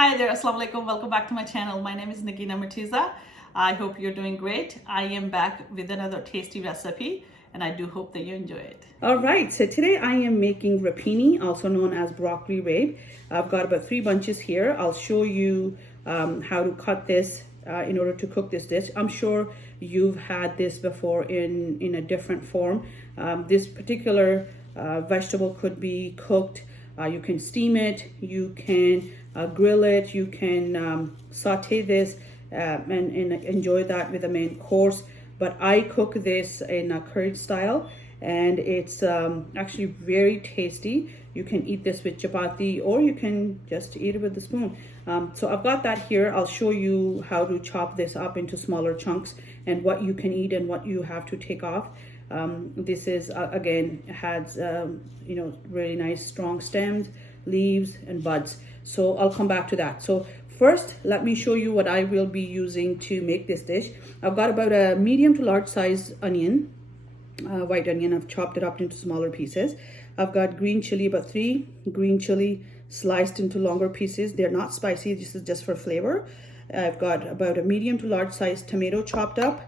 Hi there, Assalamu alaikum. Welcome back to my channel. My name is Nagina Matiza. I hope you're doing great. I am back with another tasty recipe and I do hope that you enjoy it. All right, so today I am making rapini, also known as broccoli rabe. I've got about 3 bunches here. I'll show you how to cut this in order to cook this dish. I'm sure you've had this before in a different form. This particular vegetable could be cooked. You can steam it, you can grill it, you can saute this and enjoy that with the main course. But I cook this in a curry style and it's actually very tasty. You can eat this with chapati or you can just eat it with a spoon. So I've got that here. I'll show you how to chop this up into smaller chunks and what you can eat and what you have to take off. This is again has really nice strong stems, leaves and buds. So I'll come back to that. So first, let me show you what I will be using to make this dish. I've got about a medium to large size onion, white onion. I've chopped it up into smaller pieces. I've got green chili, about 3 green chili sliced into longer pieces. They're not spicy, this is just for flavor. I've got about a medium to large size tomato chopped up.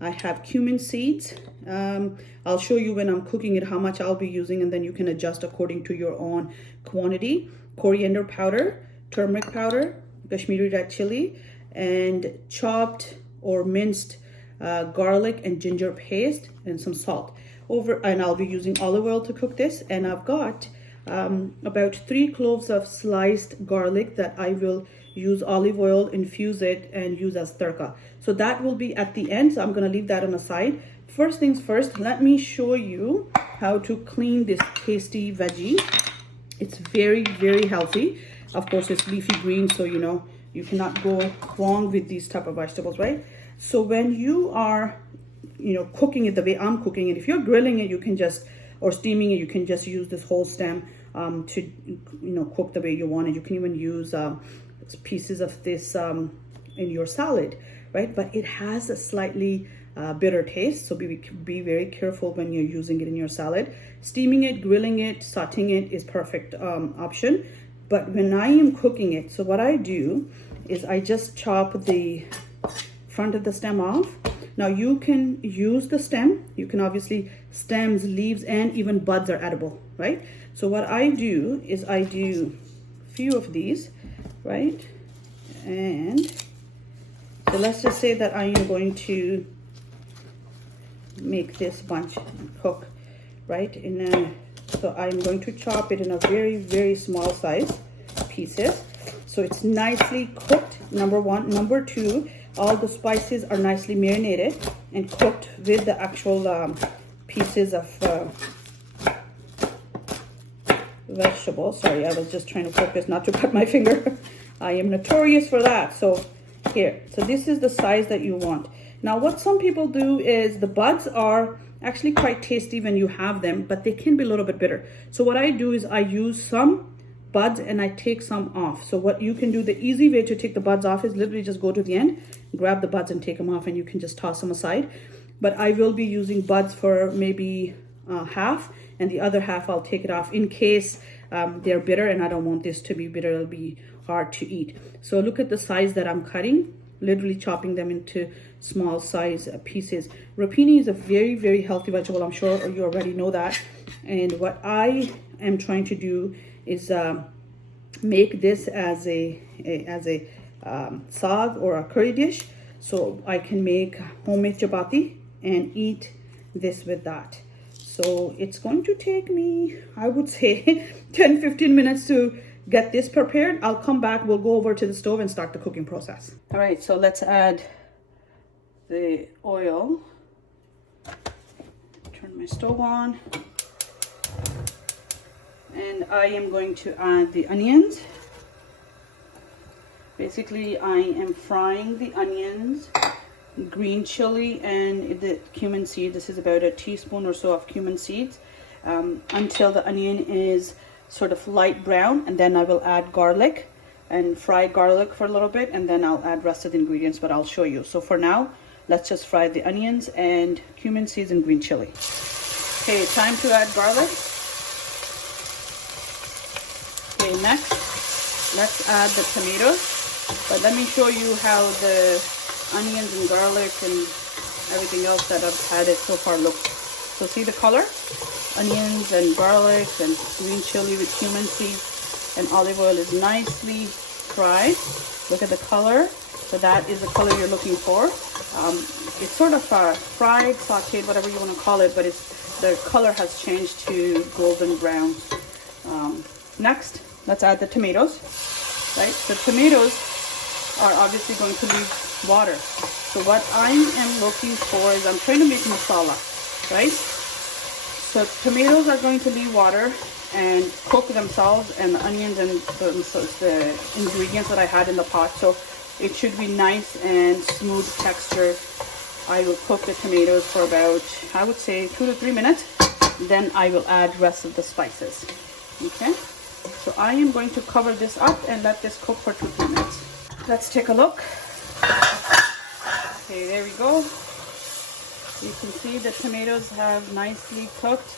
I have cumin seeds. I'll show you when I'm cooking it how much I'll be using, and then you can adjust according to your own quantity. Coriander powder, turmeric powder, Kashmiri red chili, and chopped or minced garlic and ginger paste, and some salt. And I'll be using olive oil to cook this. And I've got about 3 cloves of sliced garlic that I will use olive oil, infuse it, and use as tadka. So that will be at the end, so I'm going to leave that on the side. First things first, let me show you how to clean this tasty veggie. It's very, very healthy. Of course, it's leafy green, so you cannot go wrong with these type of vegetables, right? So when you are cooking it the way I'm cooking it, if you're grilling it, you can just, or steaming it, you can just use this whole stem to cook the way you want it. You can even use pieces of this in your salad, right? But it has a slightly bitter taste, so be very careful when you're using it in your salad. Steaming it, grilling it, sauteing it is perfect option. But when I am cooking it, so what I do is I just chop the front of the stem off. Now you can use the stem. You can obviously, stems, leaves, and even buds are edible, right? So what I do is I do a few of these, right? And so let's just say that I am going to make this bunch cook, right? So I'm going to chop it in a very, very small size pieces. So it's nicely cooked, number one. Number two, all the spices are nicely marinated and cooked with the actual pieces of vegetable. Sorry, I was just trying to focus not to cut my finger. I am notorious for that. So here, so this is the size that you want. Now what some people do is the buds are actually quite tasty when you have them, but they can be a little bit bitter. So what I do is I use some buds and I take some off. So what you can do, the easy way to take the buds off is literally just go to the end, grab the buds and take them off, and you can just toss them aside. But I will be using buds for maybe half, and the other half I'll take it off in case they're bitter and I don't want this to be bitter. It'll be hard to eat. So look at the size that I'm cutting, literally chopping them into small size pieces. Rapini is a very, very healthy vegetable. I'm sure you already know that. And what I am trying to do is make this as a saag or a curry dish, so I can make homemade chapati and eat this with that. So it's going to take me, I would say, 10-15 minutes to get this prepared. I'll come back, we'll go over to the stove and start the cooking process. All right, so let's add the oil. Turn my stove on. And I am going to add the onions. Basically, I am frying the onions, green chili, and the cumin seed. This is about a teaspoon or so of cumin seeds, until the onion is sort of light brown, and then I will add garlic and fry garlic for a little bit, and then I'll add rest of the ingredients, but I'll show you. So for now, let's just fry the onions and cumin seeds and green chili. Okay, time to add garlic. Okay, next let's add the tomatoes. But let me show you how the onions and garlic and everything else that I've added so far looks. So see the color? Onions and garlic and green chili with cumin seeds and olive oil is nicely fried. Look at the color. So that is the color you're looking for. It's sort of fried, sauteed, whatever you want to call it, but the color has changed to golden brown. Next, let's add the tomatoes. Right? The tomatoes are obviously going to leave water. So what I am looking for is I'm trying to make masala, right? So tomatoes are going to leave water and cook themselves, and the onions and the ingredients that I had in the pot. So it should be nice and smooth texture. I will cook the tomatoes for about, I would say, 2 to 3 minutes. Then I will add rest of the spices. Okay, so I am going to cover this up and let this cook for 2 to 3 minutes. Let's take a look. Okay, there we go. You can see the tomatoes have nicely cooked.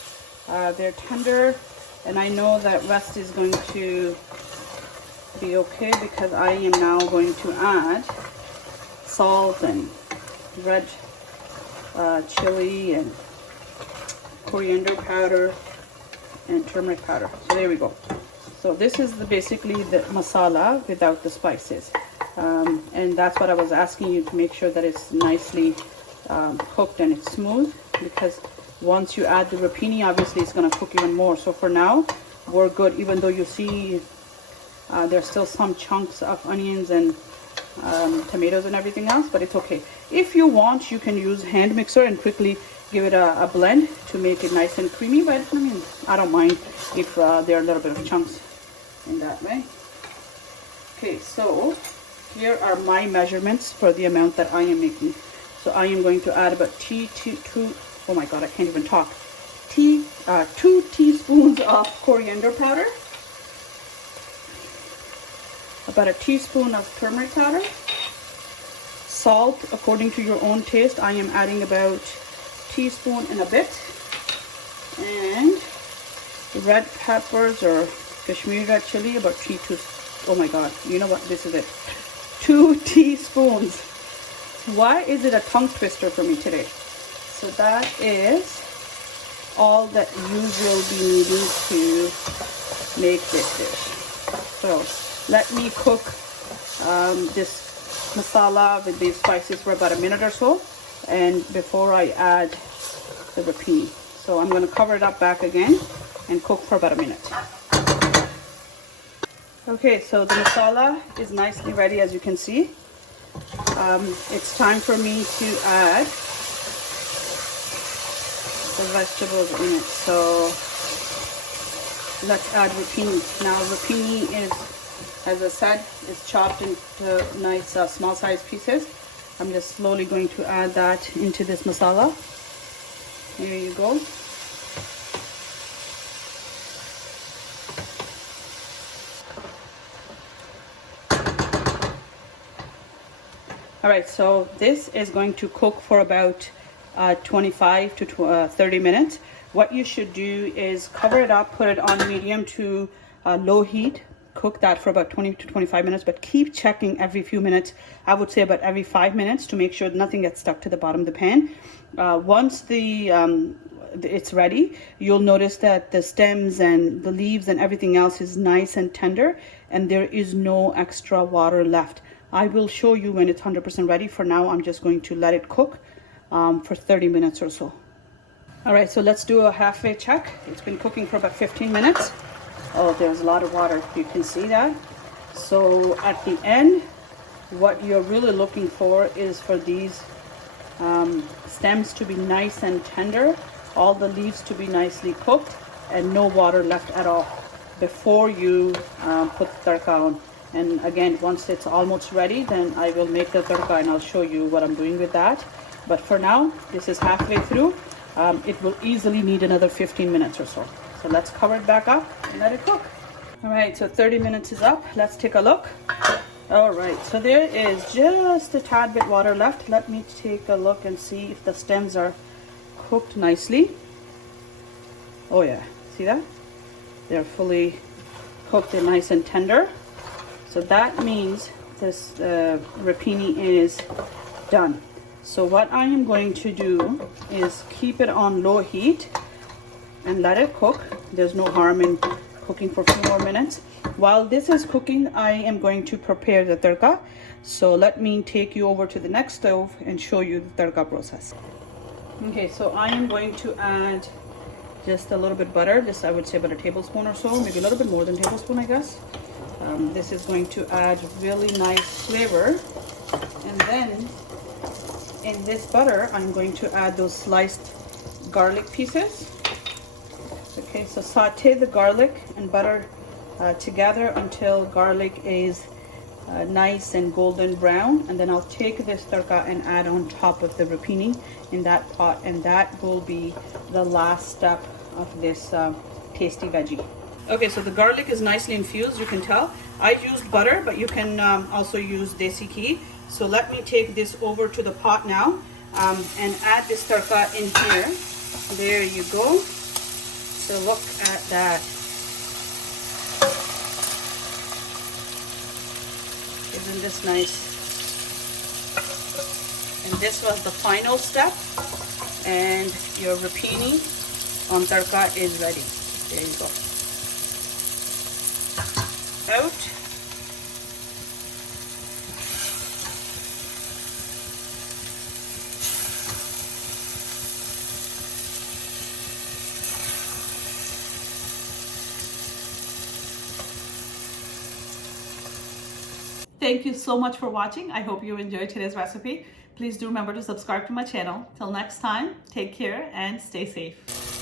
They're tender, and I know that rest is going to be okay because I am now going to add salt and red chili and coriander powder and turmeric powder. So there we go. So this is basically the masala without the spices, and that's what I was asking you to make sure that it's nicely cooked and it's smooth, because once you add the rapini, obviously it's going to cook even more. So for now we're good, even though you see there's still some chunks of onions and tomatoes and everything else, but it's okay. If you want, you can use hand mixer and quickly give it a blend to make it nice and creamy, but I mean, I don't mind if there are a little bit of chunks in that way. Okay, so here are my measurements for the amount that I am making. So I am going to add about oh my god, I can't even talk. 2 teaspoons of coriander powder, about a teaspoon of turmeric powder, salt according to your own taste. I am adding about a teaspoon and a bit, and red peppers or Kashmiri red chili, about 3 to, oh my god, you know what, this is it, 2 teaspoons. Why is it a tongue twister for me today? So that is all that you will be needing to make this dish. So let me cook this masala with these spices for about a minute or so, and before I add the rapini. So I'm going to cover it up back again and cook for about a minute. Okay, so the masala is nicely ready, as you can see. It's time for me to add the vegetables in it. So let's add rapini. Now rapini is, as I said, is chopped into nice small size pieces. I'm just slowly going to add that into this masala. There you go. All right, so this is going to cook for about 25 to 30 minutes. What you should do is cover it up, put it on medium to low heat, cook that for about 20 to 25 minutes, but keep checking every few minutes. I would say about every 5 minutes to make sure nothing gets stuck to the bottom of the pan. Once it's ready, you'll notice that the stems and the leaves and everything else is nice and tender, and there is no extra water left. I will show you when it's 100% ready. For now, I'm just going to let it cook for 30 minutes or so. All right, so let's do a halfway check. It's been cooking for about 15 minutes. Oh, there's a lot of water. You can see that. So at the end, what you're really looking for is for these stems to be nice and tender, all the leaves to be nicely cooked, and no water left at all before you put the tadka on. And again, once it's almost ready, then I will make the tadka and I'll show you what I'm doing with that. But for now, this is halfway through. It will easily need another 15 minutes or so. So let's cover it back up and let it cook. All right, so 30 minutes is up. Let's take a look. All right, so there is just a tad bit water left. Let me take a look and see if the stems are cooked nicely. Oh yeah, see that? They're fully cooked and nice and tender. So that means this rapini is done. So what I am going to do is keep it on low heat and let it cook. There's no harm in cooking for a few more minutes. While this is cooking, I am going to prepare the tadka. So let me take you over to the next stove and show you the tadka process. Okay, so I am going to add just a little bit butter, just I would say about a tablespoon or so, maybe a little bit more than a tablespoon, I guess. This is going to add really nice flavor. And then in this butter, I'm going to add those sliced garlic pieces. Okay, so saute the garlic and butter together until garlic is nice and golden brown, and then I'll take this tadka and add on top of the rapini in that pot, and that will be the last step of this tasty veggie. Okay, so the garlic is nicely infused, you can tell. I used butter, but you can also use desi ghee. So let me take this over to the pot now and add this tadka in here. There you go. So look at that. Isn't this nice? And this was the final step, and your rapini on tadka is ready. There you go. Out. Thank you so much for watching. I hope you enjoyed today's recipe. Please do remember to subscribe to my channel. Till next time, take care and stay safe.